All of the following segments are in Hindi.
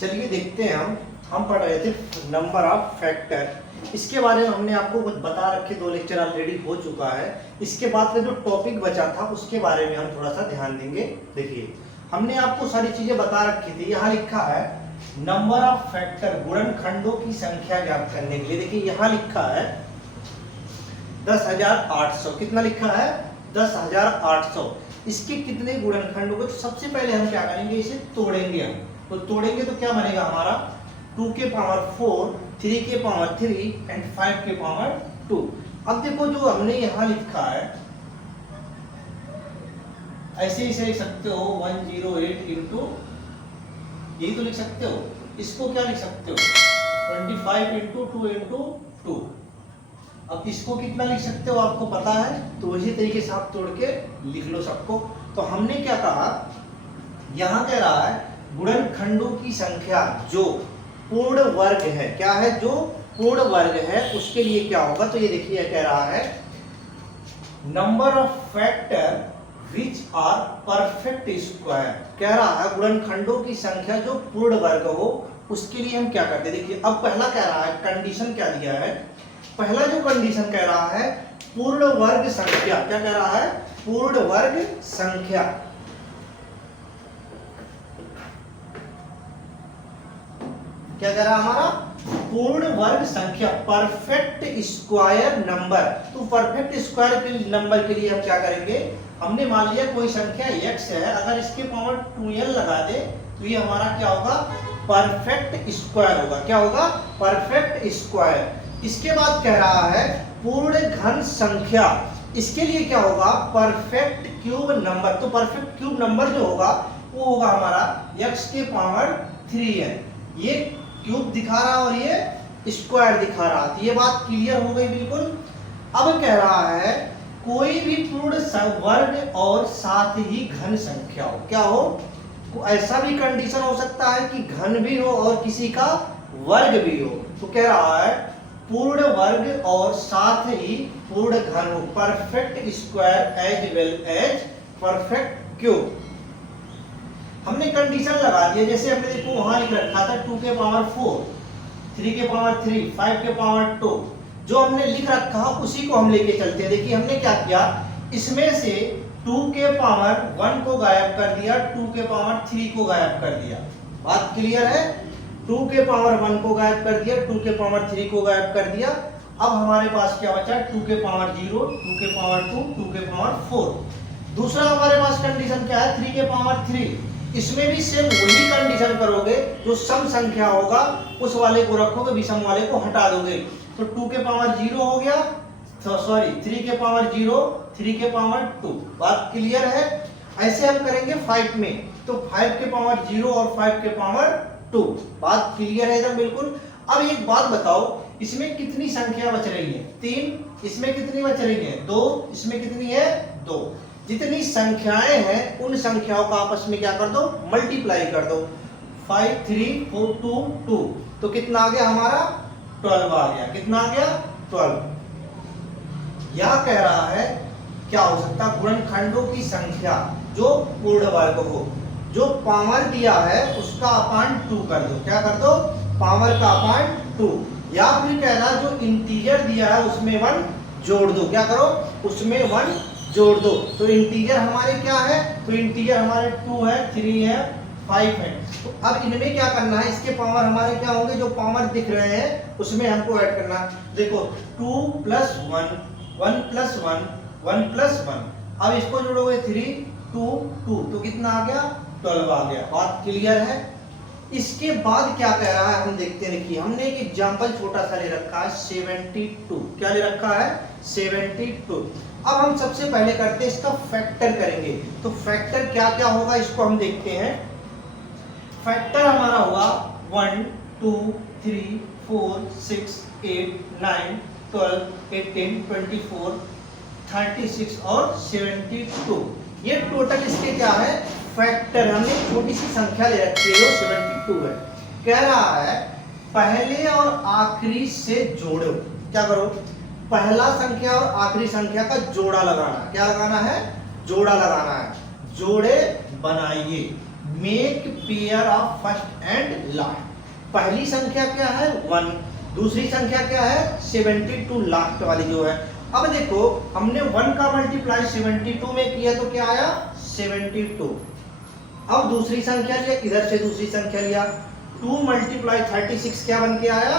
चलिए देखते हैं हम पढ़ रहे थे नंबर ऑफ फैक्टर। इसके बारे में हमने आपको कुछ बता रखे, 2 लेक्चर ऑलरेडी हो चुका है। इसके बाद का जो टॉपिक बचा था उसके बारे में हम थोड़ा सा ध्यान देंगे। देखिए हमने आपको सारी चीजें बता रखी थी। यहाँ लिखा है नंबर ऑफ फैक्टर, गुणनखंडों की संख्या ज्ञात करने के लिए। देखिए यहाँ लिखा है 10,800। कितना लिखा है? 10,800। इसके कितने गुणनखंड होंगे? तो सबसे पहले हम क्या करेंगे, इसे तोड़ेंगे हम। तो तोड़ेंगे तो क्या बनेगा हमारा 2 के पावर 4, 3 के पावर 3 एंड 5 के पावर 2। अब देखो जो हमने यहाँ लिखा है ऐसे ही लिख सकते हो 108 इंटू, यही तो लिख सकते हो। इसको क्या लिख सकते हो 25 इंटू 2 इंटू 2। अब इसको कितना लिख सकते हो आपको पता है, तो इसी तरीके से आप तोड़ के लिख लो सबको। तो हमने क्या कहा, यहां कह रहा है गुणनखंडों की संख्या जो पूर्ण वर्ग है। क्या है? जो पूर्ण वर्ग है उसके लिए क्या होगा, तो ये देखिए कह रहा है number of factor which are perfect square. कह रहा है गुणनखंडों की संख्या जो पूर्ण वर्ग हो उसके लिए हम क्या करते हैं। देखिए अब पहला कह रहा है, कंडीशन क्या दिया है, पहला जो कंडीशन कह रहा है पूर्ण वर्ग संख्या। क्या कह रहा है? पूर्ण वर्ग संख्या। क्या कह रहा है हमारा? पूर्ण वर्ग संख्या, परफेक्ट स्क्वायर नंबर। तो परफेक्ट स्क्वायर नंबर के लिए हम क्या करेंगे, हमने मान लिया कोई संख्या x है, अगर इसके पावर 2l लगा दे तो ये हमारा क्या होगा, परफेक्ट स्क्वायर होगा। क्या होगा? Perfect square. इसके बाद कह रहा है पूर्ण घन संख्या, इसके लिए क्या होगा, परफेक्ट क्यूब नंबर। तो परफेक्ट क्यूब नंबर जो होगा वो होगा हमारा x के पावर 3n। ये क्यूब दिखा रहा और ये स्क्वायर दिखा रहा, तो ये बात क्लियर हो गई बिल्कुल। अब कह रहा है कोई भी पूर्ण वर्ग और साथ ही घन संख्या हो। क्या हो? ऐसा भी कंडीशन हो सकता है कि घन भी हो और किसी का वर्ग भी हो। तो कह रहा है पूर्ण वर्ग और साथ ही पूर्ण घन हो, perfect square as well as perfect cube. हमने कंडीशन लगा दिया, जैसे हमने देखो वहां लिख रखा था 2 के पावर 4, 3 के पावर 3, 5 के पावर 2। जो हमने लिख रखा उसी को हम लेके चलते हैं। देखिए हमने क्या किया, इसमें से 2 के पावर 1 को गायब कर दिया, 2 के पावर 3 को गायब कर दिया। बात क्लियर है? 2 के पावर 1 को गायब कर दिया, 2 के पावर 3 को गायब कर दिया। अब हमारे पास क्या बचा, 2 के पावर 0, 2 के पावर 2, 2 के पावर 4। दूसरा हमारे पास कंडीशन क्या है, 3 के पावर 3। इसमें भी सेम वही कंडीशन करोगे, जो सम संख्या होगा उस वाले को रखोगे, विषम वाले को हटा दोगे। तो 2 के पावर 0 हो गया, सॉरी 3 के पावर 0, 3 के पावर 2। बात क्लियर है? ऐसे हम करेंगे 5 में, तो 5 के पावर 0 और 5 के पावर 2। बात क्लियर है एकदम बिल्कुल। अब एक बात बताओ, इसमें कितनी संख्या बच रही है? 3। इसमें कितनी बच रही है? 2। इसमें कितनी है? 2। जितनी संख्याएं हैं उन संख्याओं का आपस में क्या कर दो, मल्टीप्लाई कर दो। 5, 3, 4, 2, 2। तो कितना आ गया हमारा? 12 आ गया। कितना आ गया? 12। यह कह रहा है क्या हो सकता, गुणनखंडों की संख्या जो पूर्ण वर्ग हो, जो पावर दिया है उसका अपान 2 कर दो। क्या कर दो? पावर का अपान 2। या फिर कह रहा जो इंटीजर दिया है उसमें 1 जोड़ दो। क्या करो? उसमें 1 जोड़ दो। तो इंटीजर हमारे क्या है, तो इंटीजर हमारे 2 है, 3 है, 5 है। तो अब इनमें क्या करना है, इसके पावर हमारे क्या होंगे, जो पावर दिख रहे हैं उसमें हमको ऐड करना है। देखो 2 + 1, 1 + 1, 1 + 1। अब इसको जोड़ोगे 3, 2, 2, तो कितना आ गया? 12 आ गया। बात क्लियर है? इसके बाद क्या कह रहा है हम देखते हैं। देखिए हमने एक एग्जांपल छोटा सा ले रखा है 72। क्या ले रखा है? 72। अब हम सबसे पहले करते हैं इसका फैक्टर करेंगे। तो फैक्टर क्या क्या होगा इसको हम देखते हैं। फैक्टर हमारा होगा 1, 2, 3, 4, 6, 8, 9, 12, 18, 24, 36 और 72। ये टोटल इसके क्या है, फैक्टर। हमने छोटी सी संख्या ले रखी है जो 72 है। कह रहा है पहले और आखिरी से जोड़ो। क्या करो? पहला संख्या और आखिरी संख्या का जोड़ा लगाना। क्या लगाना है? जोड़ा लगाना है। जोड़े बनाइए। Make pair of first and last. पहली संख्या क्या है 1, दूसरी संख्या क्या है 72 लास्ट वाली जो है। अब देखो हमने 1 का मल्टीप्लाई 72 में किया तो क्या आया 72। अब दूसरी संख्या लिया, इधर से दूसरी संख्या लिया, 2 मल्टीप्लाई 36 क्या बन के आया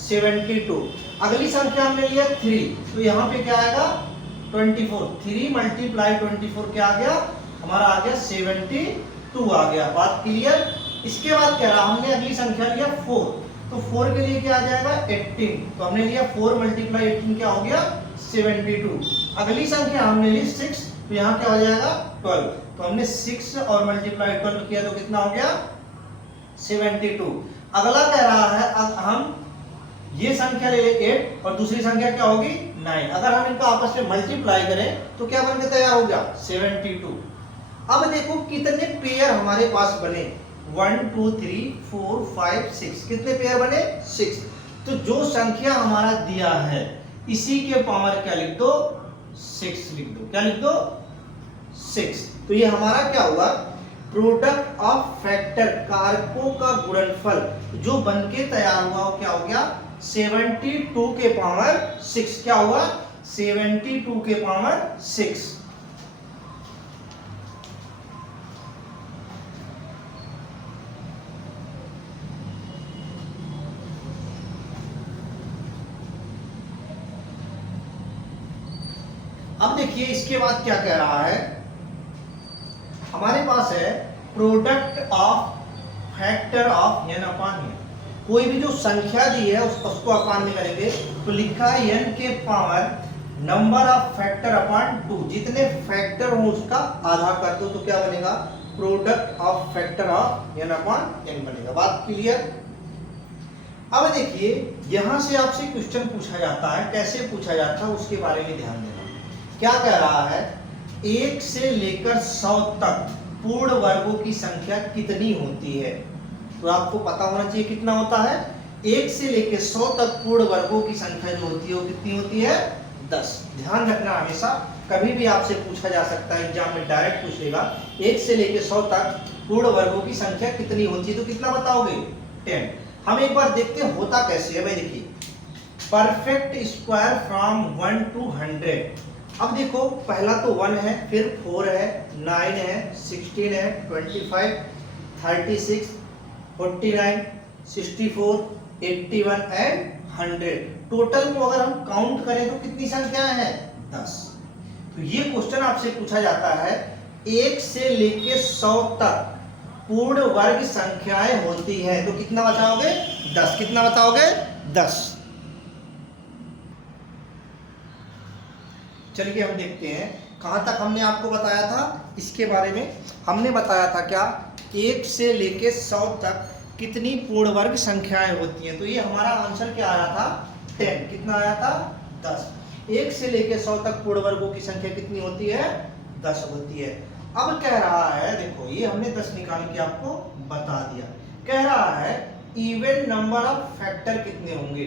72। अगली संख्या हमने लिया 3, तो यहाँ पे क्या आएगा 24। 3 मल्टीप्लाई 24 क्या आ गया हमारा आ गया 72 आ गया। बात क्लियर। इसके बाद क्या रहा, हमने अगली संख्या लिया 4, तो 4 के लिए क्या आ जाएगा 18, तो हमने लिया 4 मल्टीप्लाई 18 क्या हो गया 72। अगली संख्या हमने ली 6, तो यहाँ क्या हो जाएगा 12, तो हमने 6 और मल्टीप्लाई 12 किया तो कितना हो गया 72। अगला कह रहा है अब हम ये संख्या ले ले 8 और दूसरी संख्या क्या होगी 9। अगर हम इनका आपस में मल्टीप्लाई करें तो क्या बनकर तैयार हो गया 72। अब देखो कितने पेयर हमारे पास बने 1 2 3 4 5 6, कितने पेयर बने 6। तो जो संख्या हमारा दिया है इसी के पावर क्या लिख दो 6 लिख दो। क्या लिख दो 6। तो ये हमारा क्या हुआ प्रोडक्ट ऑफ फैक्टर, कारकों का गुणनफल जो बनके तैयार हुआ वो क्या हो गया 72 के पावर 6। क्या हुआ 72 के पावर 6। अब देखिए इसके बाद क्या कह रहा है, हमारे पास है product of factor of n upon n। कोई भी जो संख्या दी है उसको अपान में करेंगे तो लिखा है n के पावर नंबर ऑफ फैक्टर अपान 2, जितने फैक्टर हो उसका आधा कर दो तो क्या बनेगा product of factor of n upon n बनेगा। बात क्लियर। अब देखिए यहां से आपसे क्वेश्चन पूछा जाता है, कैसे पूछा जाता है उसके बारे में ध्यान देना। क्या कह रहा है 1 से लेकर 100 तक पूर्ण वर्गों की संख्या कितनी होती है। तो आपको पता होना चाहिए कितना होता है 1 से लेकर 100 तक पूर्ण वर्गों की संख्या जो होती है वो कितनी होती है 10। ध्यान रखना हमेशा, कभी भी आपसे पूछा जा सकता है, एग्जाम में डायरेक्ट पूछेगा 1 से लेकर 100 तक पूर्ण वर्गों की संख्या कितनी होती है, तो कितना बताओगे 10। हम एक बार देखते हैं होता कैसे है भाई। देखिए परफेक्ट स्क्वायर फ्रॉम 1 to 100। अब देखो पहला तो 1 है, फिर 4 है, 9 है, 16 है, 25, 36, 49, 64, 81 एंड 100। टोटल को अगर हम काउंट करें तो कितनी संख्याएं हैं 10। तो ये क्वेश्चन आपसे पूछा जाता है 1 से लेके 100 तक पूर्ण वर्ग संख्याएं होती हैं तो कितना बताओगे 10। कितना बताओगे 10। चलिए हम देखते हैं कहां तक हमने आपको बताया था इसके बारे में। हमने बताया था क्या 1 से लेके 100 तक कितनी पूर्ण वर्ग संख्याएं होती हैं, तो ये हमारा आंसर क्या आया था 10। कितना आया था 10। 1 से लेके 100 तक पूर्ण वर्गों की संख्या कितनी होती है 10 होती है। अब कह रहा है देखो ये हमने 10 निकाल के आपको बता दिया। कह रहा है इवन नंबर ऑफ फैक्टर कितने होंगे।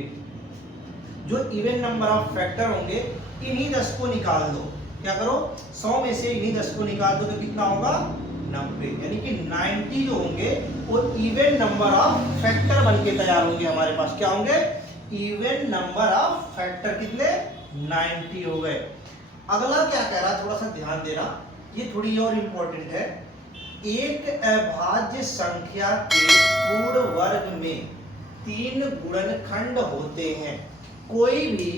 जो इवन नंबर ऑफ फैक्टर होंगे इन्हीं 10 को निकाल दो। क्या करो 100 में से इन्हीं 10 को निकाल दो तो कितना होगा 90, यानी कि 90 जो होंगे वो इवन नंबर ऑफ फैक्टर बन के तैयार होंगे हमारे पास। क्या होंगे इवन नंबर ऑफ फैक्टर कितने 90 हो गए। अगला क्या कह रहा है थोड़ा सा ध्यान देना, ये थोड़ी और इंपॉर्टेंट है। एक अभाज्य संख्या के पूर्ण वर्ग में 3 गुणनखंड होते हैं। कोई भी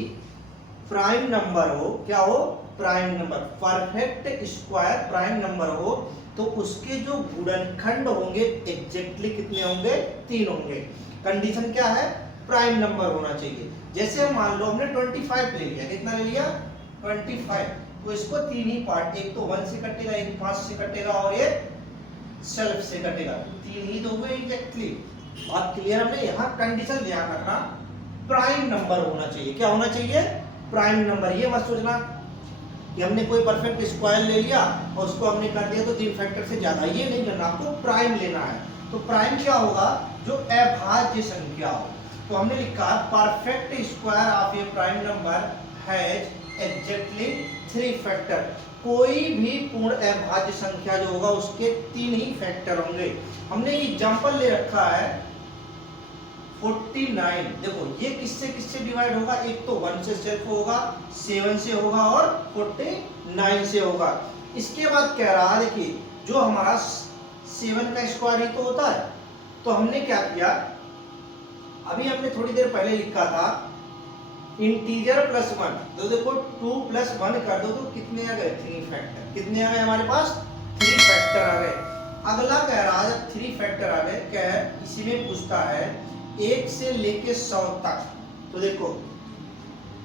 प्राइम नंबर हो, क्या हो prime number, perfect square prime number हो तो उसके जो गुणनखंड होंगे एग्जैक्टली कितने होंगे 3 होंगे। कंडीशन क्या है प्राइम नंबर होना चाहिए। जैसे हम मान लो हमने 25 ले लिया, कितना ले लिया 25, तो इसको 3 ही पार्ट, एक तो 1 से कटेगा, एक 5 से कटेगा और एक सेल्फ से कटेगा, 3 ही तो हुए एग्जैक्टली। बात क्लियर। हमने यहाँ कंडीशन ध्यान रखना प्राइम नंबर होना चाहिए। क्या होना चाहिए प्राइम नंबर। ये मत सोचना कि हमने कोई परफेक्ट स्क्वायर ले लिया और उसको हमने कर दिया तो 3 फैक्टर से ज्यादा, ये नहीं करना, आपको प्राइम लेना है। तो प्राइम क्या होगा जो अभाज्य संख्या हो। तो हमने लिखा perfect square of A prime number has exactly 3 factor. कोई भी पूर्ण अभाज्य संख्या जो होगा उसके 3 ही फैक्टर होंगे। हमने एग्जांपल ले रखा है 49। देखो ये किससे किससे डिवाइड होगा, एक तो 1 से सेल्फ होगा, 7 से होगा और 49 से होगा। इसके बाद कह रहा है देखिए जो हमारा 7 का स्क्वायर ही तो होता है, तो हमने क्या किया, अभी हमने थोड़ी देर पहले लिखा था इंटीजर प्लस 1, तो देखो 2 प्लस 1 कर दो तो कितने आ गए, 3 फैक्टर। कितने आ गए हमारे पास, 3 फैक्टर आ गए। अगला कह रहा है जब 3 फैक्टर आ गए, क्या है इसी में पूछता है 1 से लेके 100 तक। तो देखो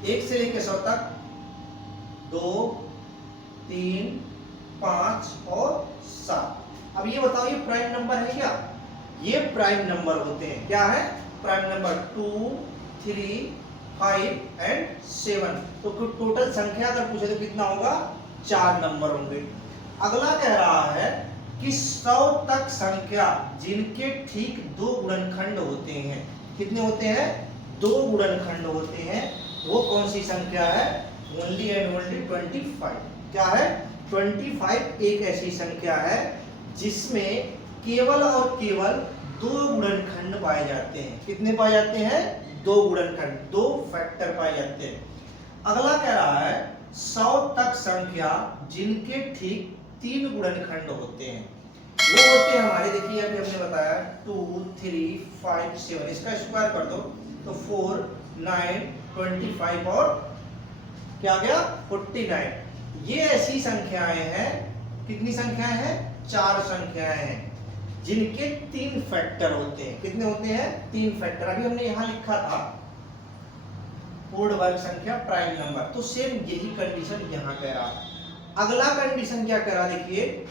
1 से लेके 100 तक 2 3 5 और 7। अब ये बताओ ये प्राइम नंबर है क्या, ये प्राइम नंबर होते हैं। क्या है प्राइम नंबर, 2 3 5 एंड 7। तो टोटल संख्या अगर पूछे तो कितना होगा, 4 नंबर होंगे। अगला कह रहा है कि 100 तक संख्या जिनके ठीक 2 गुणनखंड होते हैं। कितने होते हैं, 2 गुणनखंड होते हैं। वो कौन सी संख्या है, ओनली एंड ओनली 25। क्या है 25 एक ऐसी संख्या है जिसमें केवल और केवल 2 गुणनखंड पाए जाते हैं। कितने पाए जाते हैं, 2 गुणनखंड, 2 फैक्टर पाए जाते हैं। अगला कह रहा है 100 तक संख्या जिनके ठीक 3 गुणनखंड होते हैं। वो होते हैं हमारे, देखिए अभी हमने बताया 2 3 5 7, इसका स्क्वायर कर दो तो 4 9 25 और क्या गया 49। ये ऐसी संख्याएं हैं, कितनी संख्याएं हैं, 4 संख्याएं हैं जिनके 3 फैक्टर होते हैं। कितने होते हैं, 3 फैक्टर। अभी हमने यहां लिखा था पूर्ण वर्ग संख्या प्राइम नंबर, तो सेम यही कंडीशन यहां कह रहा। अगला कंडीशन क्या कह रहा, देखिए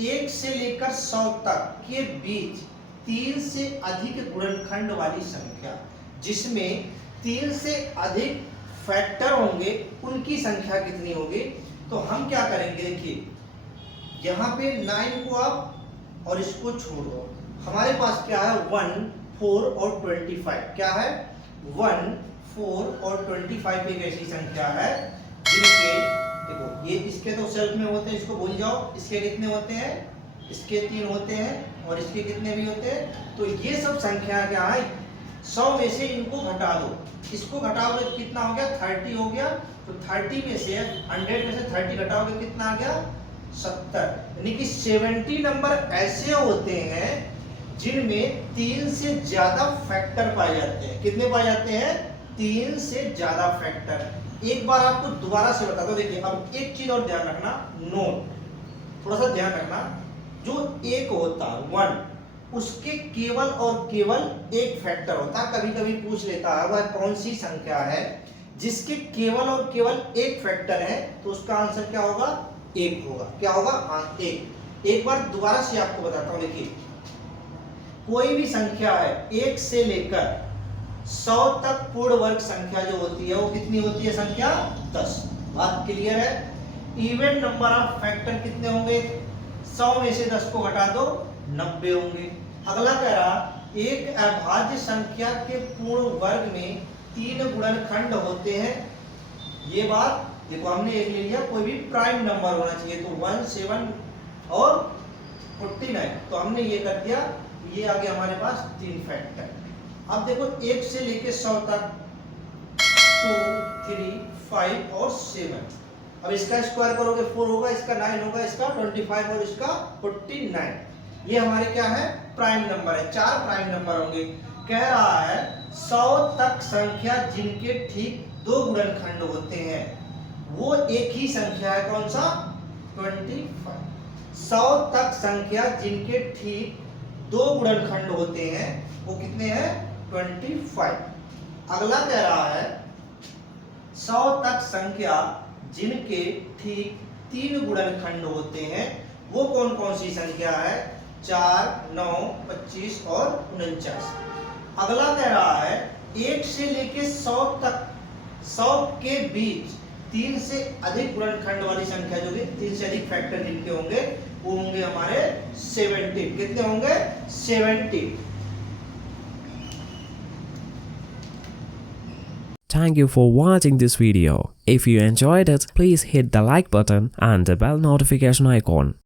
1 से लेकर 100 तक के बीच 3 से अधिक गुणनखंड वाली संख्या, जिसमें 3 से अधिक फैक्टर होंगे, उनकी संख्या कितनी होगी। तो हम क्या करेंगे, देखिए यहाँ पे 9 को आप और इसको छोड़ दो, हमारे पास क्या है 1 4 और 25। क्या है 1 4 और 25 एक ऐसी संख्या है जिनके, देखो ये इसके तो सेल्फ में होते हैं, इसको भूल जाओ। इसके कितने होते हैं, इसके 3 होते हैं और इसके कितने भी होते हैं। तो ये सब संख्या क्या है, 100 में से इनको घटा दो, इसको घटाओगे तो कितना हो गया 30 हो गया। तो 30 में से 100 में से 30 घटाओगे कितना आ गया 70। यानी कि 70 नंबर ऐसे होते हैं जिनमें 3 से ज्यादा फैक्टर पाए जाते हैं। कितने पाए जाते हैं, 3 से ज्यादा फैक्टर। एक बार आपको दोबारा से बता दो, देखिए अब एक चीज और ध्यान रखना, नोट थोड़ा सा ध्यान रखना, जो एक होता 1 उसके केवल और केवल एक फैक्टर होता है। कभी कभी पूछ लेता है वह कौन सी संख्या है जिसके केवल और केवल एक फैक्टर है, तो उसका आंसर क्या होगा, 1 होगा। क्या होगा, हाँ 1। एक बार दोबारा से आपको बताता हूं, देखिए कोई भी संख्या है 1 से लेकर 100 तक पूर्ण वर्ग संख्या जो होती है वो कितनी होती है, संख्या 10। बात क्लियर है। इवन नंबर ऑफ फैक्टर कितने होंगे, 100 में से 10 को घटा दो 90 होंगे। अगला कह रहा एक अभाज्य संख्या के पूर्ण वर्ग में 3 गुणनखंड होते हैं। ये बात देखो हमने एक ले लिया, कोई भी प्राइम नंबर होना चाहिए, तो 1 7 और 49, तो हमने ये कर दिया। ये आ गया हमारे पास 3 फैक्टर। अब देखो 1 से लेके 100 तक 2 3 5 और 7। अब इसका स्क्वायर करोगे 4 होगा, इसका 9 होगा, इसका 25 और इसका 49। ये हमारे क्या है, प्राइम नंबर है, 4 प्राइम नंबर होंगे। कह रहा है 100 तक संख्या जिनके ठीक 2 गुणनखंड होते हैं, वो एक ही संख्या है, कौन सा 25। 100 तक संख्या जिनके ठीक 2 गुणनखंड होते हैं वो कितने हैं, 25। अगला कह रहा है 100 तक संख्या जिनके ठीक 3 गुणनखंड होते हैं, वो कौन कौन सी संख्या है, 4 9 25 और 49। अगला कह रहा है 1 से लेके 100 तक 100 के बीच 3 से अधिक गुणनखंड वाली संख्या जो कि 3 से अधिक फैक्टर जिनके होंगे वो होंगे हमारे 70। कितने होंगे, 70। thank you for watching this video. If you enjoyed it, please hit the like button and the bell notification icon.